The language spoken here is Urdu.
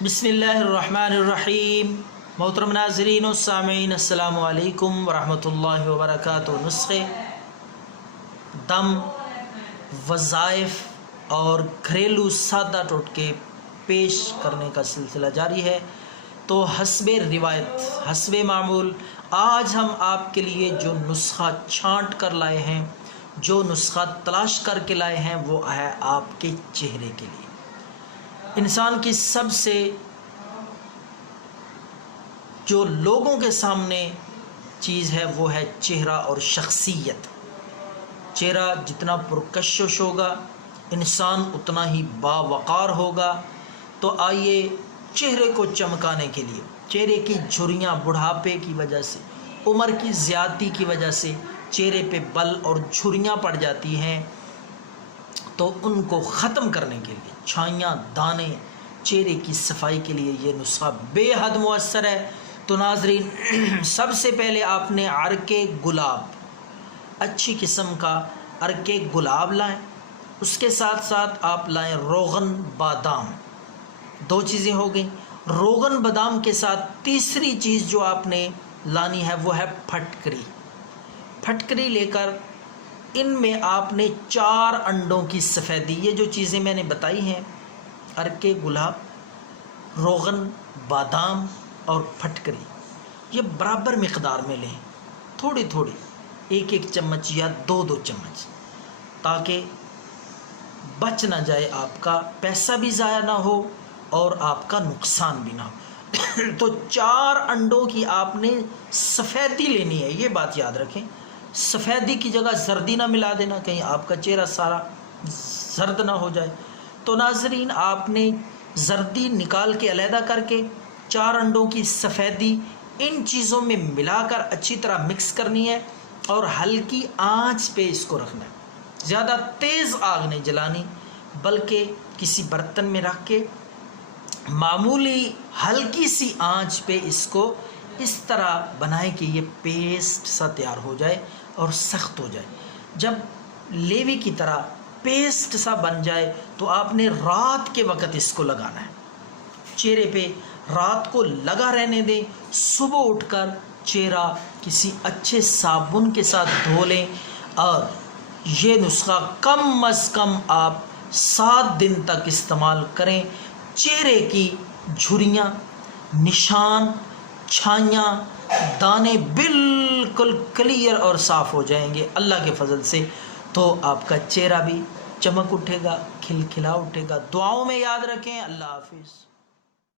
بسم اللہ الرحمن الرحیم۔ محترم ناظرین و سامعین، السلام علیکم ورحمۃ اللہ وبرکاتہ۔ نسخے، دم، وظائف اور گھریلو سادہ ٹوٹکے پیش کرنے کا سلسلہ جاری ہے۔ تو حسب روایت، حسب معمول، آج ہم آپ کے لیے جو نسخہ چھانٹ کر لائے ہیں، جو نسخہ تلاش کر کے لائے ہیں، وہ ہے آپ کے چہرے کے لیے۔ انسان کی سب سے جو لوگوں کے سامنے چیز ہے وہ ہے چہرہ اور شخصیت۔ چہرہ جتنا پرکشش ہوگا، انسان اتنا ہی باوقار ہوگا۔ تو آئیے چہرے کو چمکانے کے لیے، چہرے کی جھریاں بڑھاپے کی وجہ سے، عمر کی زیادتی کی وجہ سے چہرے پہ بل اور جھریاں پڑ جاتی ہیں، تو ان کو ختم کرنے کے لیے، چھائیاں، دانے، چہرے کی صفائی کے لیے یہ نسخہ بے حد مؤثر ہے۔ تو ناظرین، سب سے پہلے آپ نے عرق گلاب، اچھی قسم کا عرق گلاب لائیں۔ اس کے ساتھ ساتھ آپ لائیں روغن بادام۔ دو چیزیں ہو گئیں۔ روغن بادام کے ساتھ تیسری چیز جو آپ نے لانی ہے وہ ہے پھٹکری۔ پھٹکری لے کر ان میں آپ نے 4 انڈوں کی سفیدی، یہ جو چیزیں میں نے بتائی ہیں، عرق گلاب، روغن بادام اور پھٹکری، یہ برابر مقدار میں لیں، تھوڑی تھوڑی، 1 چمچ یا 2 چمچ، تاکہ بچ نہ جائے، آپ کا پیسہ بھی ضائع نہ ہو اور آپ کا نقصان بھی نہ ہو۔ تو 4 انڈوں کی آپ نے سفیدی لینی ہے، یہ بات یاد رکھیں۔ سفیدی کی جگہ زردی نہ ملا دینا، کہیں آپ کا چہرہ سارا زرد نہ ہو جائے۔ تو ناظرین، آپ نے زردی نکال کے علیحدہ کر کے 4 انڈوں کی سفیدی ان چیزوں میں ملا کر اچھی طرح مکس کرنی ہے اور ہلکی آنچ پہ اس کو رکھنا ہے۔ زیادہ تیز آگ نہیں جلانی، بلکہ کسی برتن میں رکھ کے معمولی ہلکی سی آنچ پہ اس کو اس طرح بنائیں کہ یہ پیسٹ سا تیار ہو جائے اور سخت ہو جائے۔ جب لیوی کی طرح پیسٹ سا بن جائے تو آپ نے رات کے وقت اس کو لگانا ہے، چہرے پہ رات کو لگا رہنے دیں۔ صبح اٹھ کر چہرہ کسی اچھے صابن کے ساتھ دھو لیں، اور یہ نسخہ کم از کم آپ 7 دن تک استعمال کریں۔ چہرے کی جھریاں، نشان، چھائیاں، دانے بالکل کلیئر اور صاف ہو جائیں گے اللہ کے فضل سے۔ تو آپ کا چہرہ بھی چمک اٹھے گا، کھلکھلا اٹھے گا۔ دعاؤں میں یاد رکھیں۔ اللہ حافظ۔